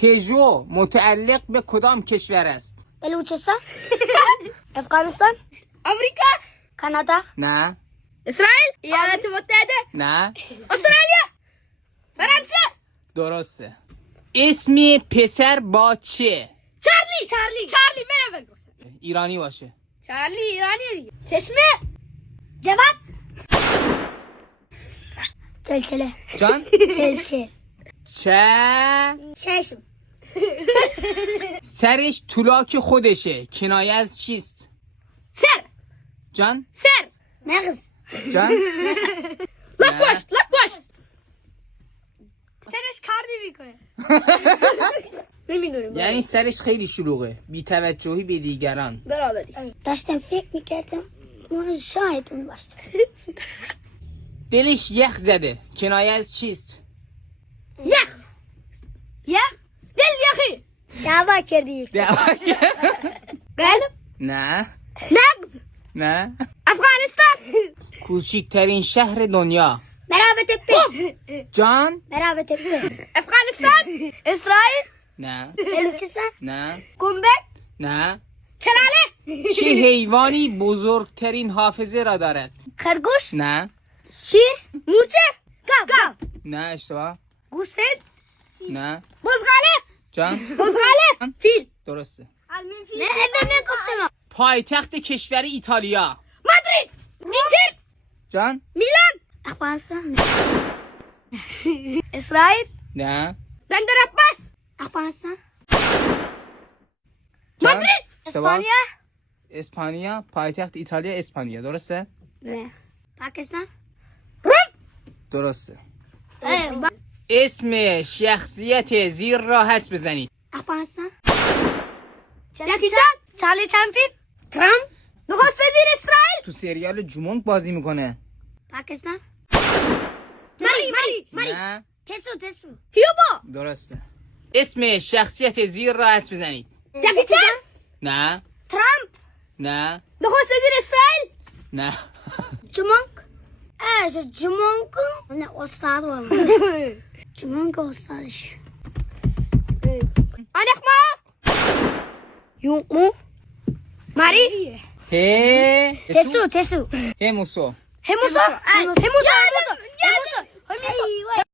پژو متعلق به کدام کشور است؟ بلوچستان افغانستان امریکا کانادا نه. اسرائیل ایالات متحده نه. استرالیا فرانسه درسته. اسم پسر با چه؟ چارلی من بگو ایرانی باشه. چارلی ایرانی دیگه چشمه جواد چلچله جان؟ چلچل چشم سرش طولاک خودشه، کنایه از چیست؟ سر جان؟ مغز جان؟ لک پشت سرش کار نمیکنه نمیدونم یعنی سرش خیلی شلوغه، بی توجهی به دیگران. برابری داشتم فکر میکردم شاید اون باشه دلش یخ زده، کنایه از چیست؟ یخ دل یخی دعوا کردی قلب نه. نغز نه. افغانستان کوچکترین شهر دنیا. مرابط تپه جان؟ مرابط تپه افغانستان اسرائیل نه. بلوچستان نه. گنبد نه. کلاله چه حیوانی بزرگترین حافظه را دارد؟ خرگوش نه. شیر مورچه گاو نه اشتباه. گوسفند نه. بزغاله جان؟ بزغاله فیل درسته. نه ادامه گفتم پایتخت کشور ایتالیا. مادرید اینتر جان؟ میلان افغانستان اسرائیل نه. بندر عباس افغانستان جان؟ مادرید اشتباه. اسپانیا اسپانیا. پایتخت ایتالیا اسپانیا. درسته؟ نه پاکستان روم درسته. اسم شخصیت زیر را حدس بزنید. افغانستان جکی چان چارلی چمپین ترامپ نخست وزیر اسرائیل تو سریال جومونگ بازی میکنه. پاکستان ماری نه. تسو هیوبو درسته. اسم شخصیت زیر را حدس بزنید. جکی چان نه. ترامپ نه. نخست وزیر اسرائیل نه. جمونک جمونک نه استاد جمونک استادش آنخما یومو ماری تسو هموسو. هموسو